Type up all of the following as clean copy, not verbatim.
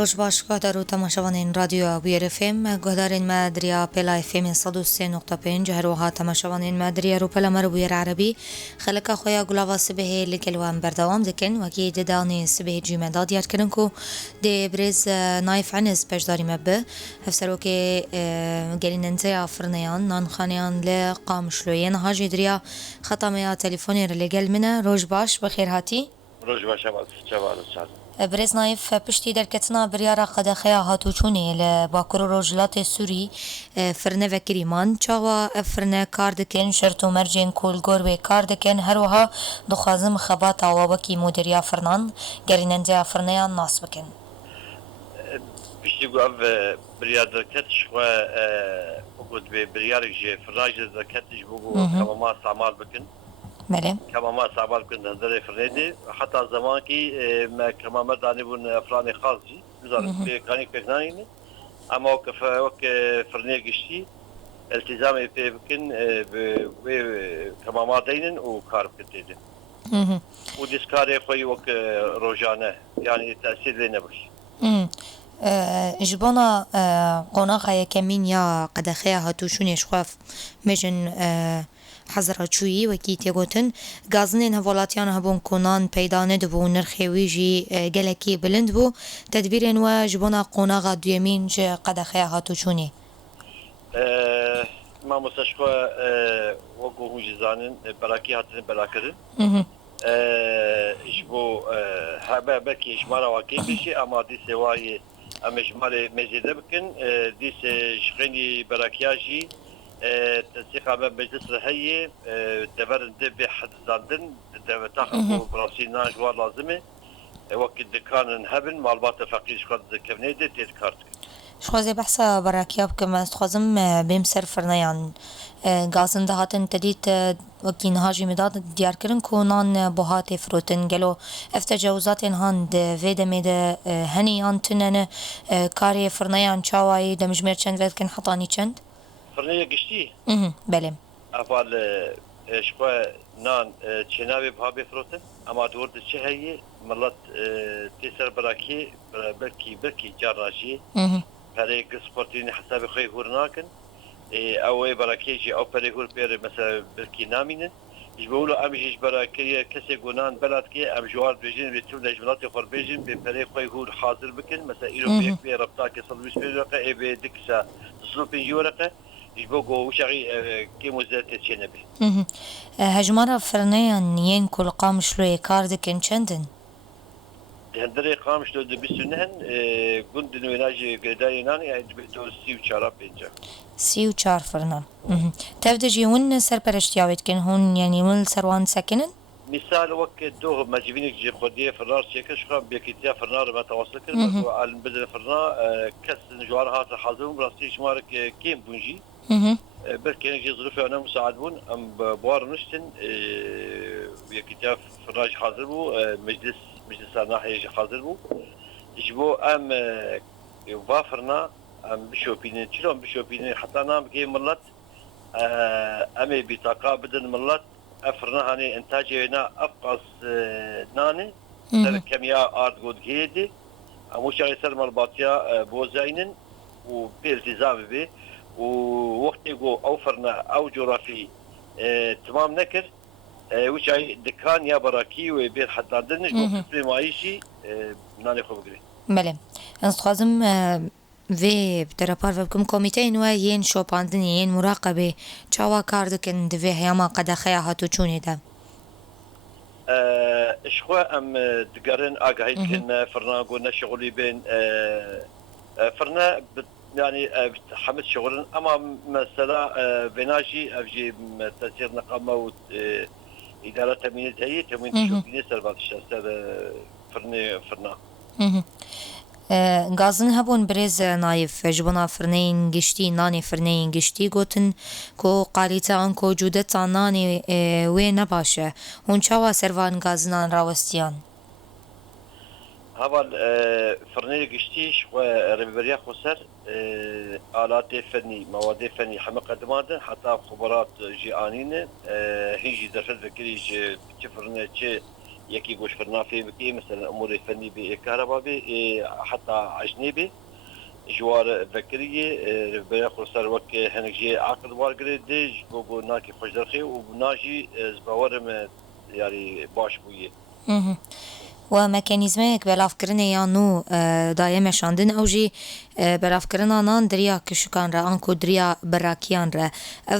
روش باش گهدارو تماشاوانین رادیو ویر افم گهدارین مادریا پلا افم 103.5 هروها تماشاوانین مادریا رو پلا مرو ویر عربی خلقا خویا گلاوا سبه لکلوان بردوام دکن وکی ددانی سبه جیمه دیار کرنکو دی برز نایف عنز پشداری مبه هفسرو که گلین انتیا فرنیان نانخانیان لقامشلوین هاجی دریا خطامیا تليفوني رلقل منه روش باش بخير هاتي روش باشه چوار سال برز نایف پشتی درکتنا بریارا قدخیا هاتوچونی لباکرو روجلات سوری فرنه و کریمان چاوا فرنه کاردکن شرطو مرجین کول گور و کاردکن هروها دخوازم خبات آوابکی مدریا فرنان گریننده فرنه ناس بکن پشتی گو او بریار درکتش و اگود به بریارک جه فرناج درکتش بگو کماما استعمال بکن بله كماما استعمال كن هندري فريدي حتى زمان كي ما كماما داني بون افراني خاصي زار كاني بكناني اما وك فرني قشتي التزامي في بكن كماما دينن وكارب كتيدن وديسكاري خوي وك روجانه يعني تاثير لنا بش جبانا قناقه كمين يا قدخيا هاتوشوني شخاف مجن حەزەڕەچوویی وەکی تێگوتن گازنێن هەڤۆڵاتیان هەبوون کۆنان پەیدا نەدەبوو نرخێویژی گەلێکی بلند بوو تەدبیرێن وە ji بۆنا قۆناغا دوێمین ji قەدەخەیە هاتوچوونێ مامۆستاشخوا وەکو هوژی زانن بەراکی هاتن بەراکردن ji بۆ هەبە بەرکی ژمارە واکەی بێژی ئەما دیسێ وایە ئەمە ژمارە مێژێدە بکن دیسێ ژخێنی بەراکیاژی تنسيق امام مجلس الهيئه دبر ندبي حد زاندن تاخذ براسينا جوار لازمه وقت دكان هبن معلومات فقير شقد كبنيده تذكرت شوازي بحثا براكيا بكم استخدم بهم سرفرنيان غازن دهاتن تديت وكين هاجي مداد ديار كرن كونان بوهات فروتن قالوا افتجاوزاتن هاند فيدا ميدا هنيان تنن كاري فرنيان شاواي دمجمير چند وقت كن حطاني چند فرنية قشتي بله أفعل شقوا نان تشنابي بهابي فروتن أما دورد الشهية ملت تيسر براكي بركي جاراجي هذه قسبورتين حسابي خوي هورناكن أو براكي جي أو بريهور بير مثلا بركي نامينن يقولوا أمشي براكي كسي قنان بلد كي أم جوار بيجين بيتون لجملات يخور بيجين ببري خوي هور حاضر بكن مثلا إيرو بيك بي ربطاكي صلوش بيرقى إي بيدكسا صلوبين يورقى يبقوا وشغي كيموزات تشنبي هجمارا فرنيان ين كل قام شلوي كاردكن چندن هندري قام شلو دبسنهن گوندن ولاجي قداينان يعني دبتو 34 بينجا 34 فرنان تفدجي هون سرپرشتياوت كن هون يعني من سروان ساكنن مثال وقت دوه مجبينك جي خوديه فرنار شيكش خام بيكيتيا فرنار ما تواصل كلمه وعلى بدل فرنار كس جوارها حاضرون براسي شمارك كيم بونجي بركي نجي ظروفي انا مساعد بون ام بوار نشتن بيكيتيا فرناج حاضر بو مجلس ناحية حاضر بو يجبو ام وافرنا ام بشوبين شلون بشوبين حتى نام كي ملت امي بطاقه بدن ملت افرنا هاني انتاجي هنا افقص ناني كمية ارد قد جيدي اموش يسر مرباطيا بوزاينن وبالتزام به ووقت يقو اوفرنا او جغرافي تمام نكر وش هاي دكان يا براكي وبير حتى دنش وقسم معيشي ناني خو بقري بله انستخازم في بترابار بكم كوميتين وين شوباندني ين مراقبة چاوا كاردكن دوه هياما قدخيا هاتو چوني ده اشخوا ام دقارن اقاهيد كن فرنا قولنا شغلي بين فرنا يعني حمد شغل اما مثلا بناجي افجي تأثير نقامة إدارة تأمين هي تأمين شوكيني سربات الشاسر فرنا گازن هبون برز نایف جبنا فرنین گشتی نانی فرنین گشتی گوتن کو قالیتا آن کو جودت نانی وی نباشه هون چاوا سروان گازنان راوستیان هذا فرني قشتيش وربيبريا خسر آلات فني مواد فني حمق قدماده حتى خبرات جيانين هيجي درفت فكري فرني يكي جوش فرنا في بكي مثلا امور الفني بكهرباء بي حتى عجنيبي جوار فكريه بياخذ صار وقت هنجي عقد وارجريد ديج بوجو ناكي فجرخي وناجي زباورم يعني باش بويه و مکانیزمک بلافکرین یا نو دایم شاندن او جی بلافکرین نان دریا کشکان را آنکو دریا براکیان را او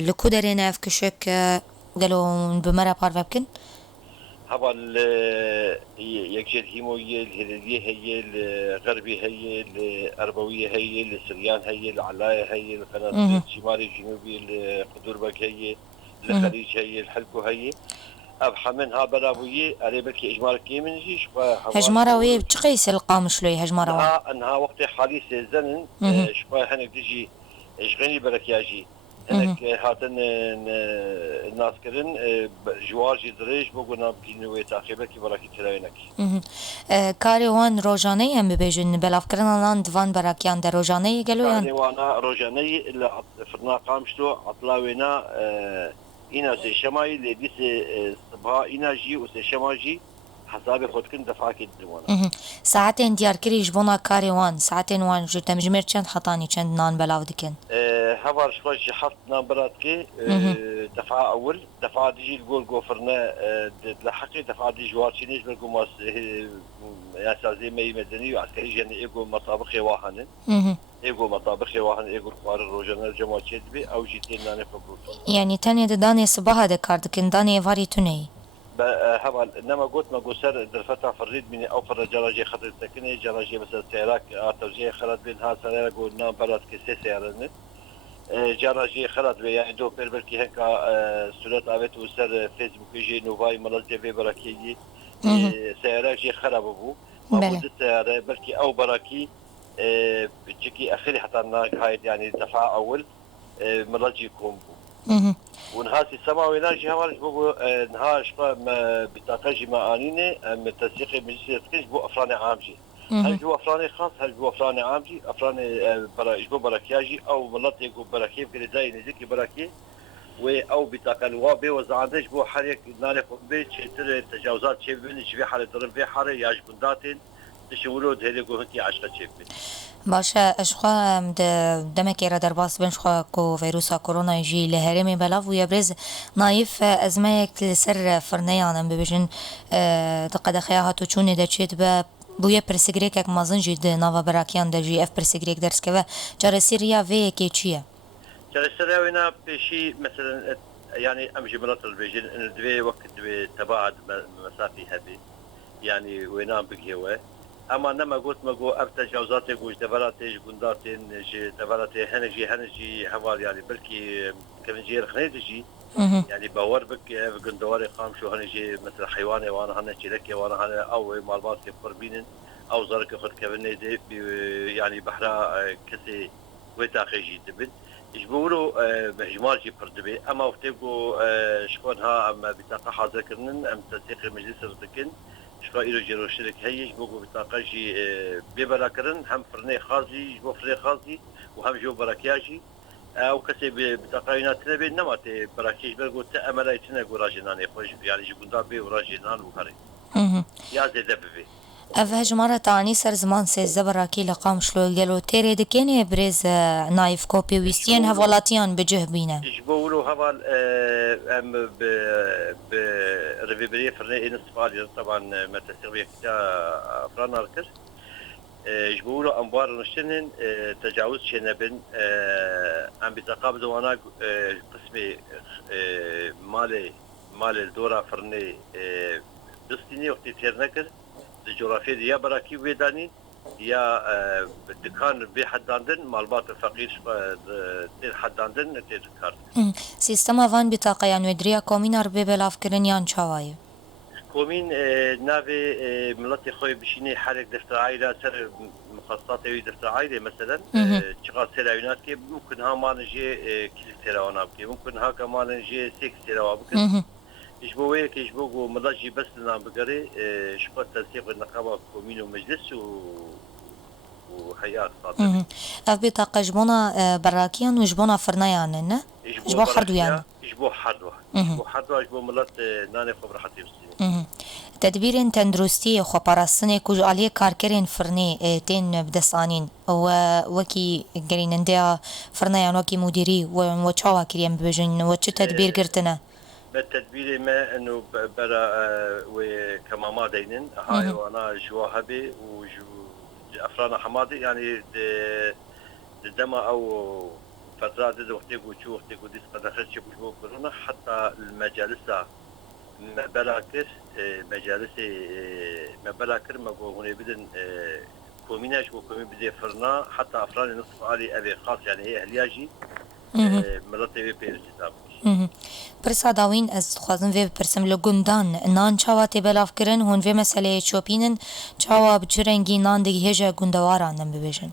لکودرین اف کشک قالوا بمرة بار بكن هذا يكجد هيموية الهلالية هي الغربية هي الأربوية هي السريان هي العلاية هي القناة الشمالي الجنوبي القدوربك هي الخليج هي الحلكو هي أبحى منها بلابوية أريبك إجمال كيمنجي هجمارة وي بتقيس القامش لوي هجمارة أنها وقت حالي سيزن شبه هنك تجي إشغني بركياجي هنك هاتن الناس كرن جوار جي دريج بقولنا بكينوي تاخيبه كي براكي تلاوينك كاري وان روجاني ام ببيجن بلافكرنا لاند فان براكيان در روجاني قالوا يعني كاري وانا روجاني الا فرنا قامشتو عطلاوينا اینا سه شماي لدي سه صبها اینا جي وسه شماجي حسابي خود كن دفعك الدوانا ساعتين ديار كري جبونا كاري وان ساعتين وان جرت مجمر چند حطاني چند نان بلاو دكن هفار شوش حفت نان براتكي دفعة أول دفعة ديجي الجول جوفرنا لحقي دفعة ديجي وارشينيش بالجو ماس يعني سازي مي مدني وعسكري جاني إيجو مطابخ واحد إيجو مطابخ واحد إيجو خوار الروجنا الجماعة بي أو جيتين ناني فقط يعني تاني داني صباح دكار دكن داني فاري توني هبل انما قلت ما قصر درفتها فريد من اوفر جراجي خطر سكني جراجي مثلا سيراك توجيه خلط بينها سنه قلنا بلد كسي سيارن جراجي خلط يعني دو بيربلكي هكا سولات ابيت وسر فيسبوك يجي نوفاي مالزيا في براكي سيراك جي خرب ابو ما قلت سياره بلكي او براكي بتجيكي اخري حتى هاي يعني دفعه اول مالزيا كومبو ونهاسي السماوي ناجي هوالش بقول نهاش بتاقجي معانينه تسيقي مجلس تكش بو افراني عامجي هل جو افراني خاص هل جو افراني عامجي افراني جو براكياجي او ملطي جو براكي في زي نزيكي براكي او بتاقه الوابي وزعندش بو حريك نالك بيت شتر تجاوزات شبين شبي حاله ضرب في حاره ياج كنداتين تشولود هلي جو هكي عشقه شبين باشا اشخا دمك يرا درباس بن شخا كو فيروسا كورونا يجي لهرمي بلاف ويبرز نايف ازميك لسر فرنيان ببجن تقد خياها توچوني دچيت با بويا برسيغريك مازن جيد نافا براكيان دجي اف برسيغريك درسكوا جارسيريا في كيچيه جارسيريا وينا بشي مثلا يعني امجي مرات البيجن ان دوي وقت دوي تباعد مسافي هبي يعني وينام بقيوه اما نما قلت ما قو ابتا جوزاتي قوش دفراتي قنداتين جي دفراتي هنجي حوال يعني بلكي كمنجير خنيدجي يعني باور بك قندواري قام شو هنجي مثل حيواني وانا هنجي لك وانا هنا او معلومات قربين او زرك خد كبني دي يعني بحرا كسي ويتاخيجي دبن يجبولوا باجمال جي بردبي اما وفتيقو شكونها اما بطاقه حاضر كرنن ام تنسيق مجلس الدكن شكا إلو جيرو شرك هيش بوكو بطاقة جي ببراكرن هم فرني خازي جبو فرني خازي وهم جو براكياجي او كسي بطاقة ينات تنبي نماتي براكيش برقو تأملا يتنقو راجناني خوش يعني جي قندار بي وراجنان وكاري يا زي دببي اف هجمارة تاني سر زمان سيزده براكي لقام شلو قالو تيري دكيني بريز نايف كوبي ويستين هفولاتيان بجه بينا يجبولو هفال ام ب ريفيبري فرني انستفالي طبعا ما تسيغ كتا فران اركر يجبولو انبار نشتنن تجاوز شنبن ام بتقابل وانا قسمي مال الدورة فرني دستيني وقت تيرنكر الجغرافيا يا براكي ويداني يا دكان بحداندن معلومات الفقير حداندن تذكر سيستم فان بطاقه يعني ادريا كومين اربي بلاف كرنيان شواي كومين نافي ملتي خوي بشيني حرك دفتر عائله سر مخصصات دفتر عائله مثلا شغال سلاوينات كي ممكن ها ما نجي كيف سلاونا بكي ممكن ها كمان نجي 6 سلاوا بكي يشبوه كي يشبوه ملاجي بس لنا بقري شبه تنسيق النقابة كومين ومجلس وحياة صادقة اف بطاقة جبونا براكيان وجبونا فرنيان نه؟ جبوه حردو يعني يشبوه حردوه يشبوه ملات ناني خبر حتى بسيني تدبیر تندرستی خو پاراستنه کج عالیه کارکرین فرنی تین بدسانین و وکی گریننده فرنیان وکی مدیری و چاوا کریم ببجن و چه تدبیر گرتنه بالتدبير ما انه برا وكماما دينن هاي وانا جواهبي افرانا حمادي يعني دما او فترات دي وقتي وديس قد اخرت شبه كورونا حتى المجالس مبلاكر مجالس مبلاكر ما هنا بدن كوميناش وكومين بدي فرنا حتى افران نصف علي ابي خاص يعني هي هلياجي مرتبه بيرسيتاب پرسا داوین از خوازن وی پرسم لگندان نان چاوا تبلاف کرن هون وی مسئله چوپینن چاوا بچرنگی نان دیگه هجا گندواران نم ببیجن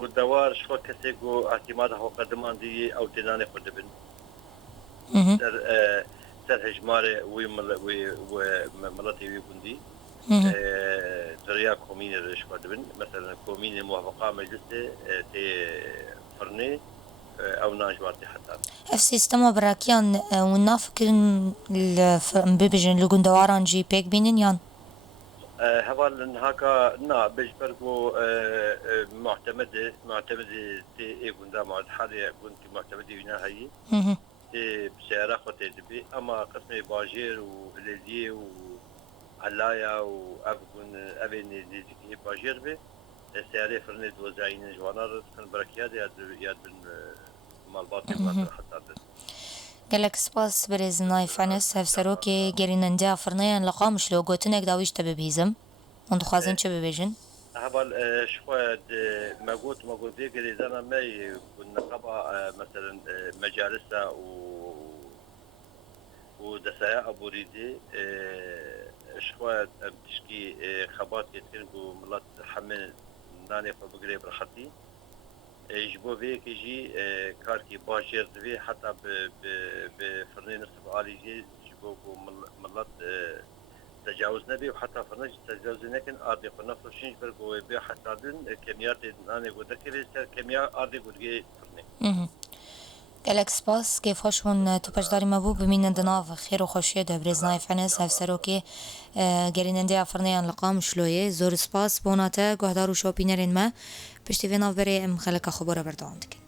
گندوار شو کسی گو اعتماد هوا قدمان دی او تنان خود بن سر هجمار وی ملتی وی گندی دریا کومین رش خود بن مثلا کومین موافقه مجلس تی فرنی او ناجوارتي حتى اف سيستم براكيان ونافكرن ببجن لغندواران جي بيك بينن يان هوال هكا نا بجبرقو معتمد تي اي غندا معد حالي كنت معتمد هنا هي تي بسيارة خوتي دبي اما قسم باجير وليدي وعلايا وابن ابن ديزكي باجير بي سيارة فرني دوزاين جوانار كان بركياد ياد بن مالبات حتى قالك سباس بريز نايف عنس هف سروكي جرينندا فرنيان لقامش لو قوتنك داويش تببيزم وندو خازن شو ببيجن هبال شواد ما قلت بيجري زنا ما كنا قبا مثلا مجالسة ودسايا ابو ريدي شواد تشكي خبات يتكن ملات حمل ناني فبقري برحتي جبو فيك يجي كاركي باشير دوي حتى بفرنين نصف عالي جي جبو ملات تجاوز نبي وحتى فرنج تجاوز لكن ارضي قلنا فرشينج برغو بي حتى دن كميات ناني قدكي كميات ارضي قدكي فرني قالك سباس كيف خوشون توباش داري مبو بمين دناف خير وخوشيه ده بريز نايف عنس هف سروكي گریننده فرنیان لقام شلویه زور سپاس بوناته گهدار و شوپینرین ما پشتی وی ناو بره ام خلق خبره برداند که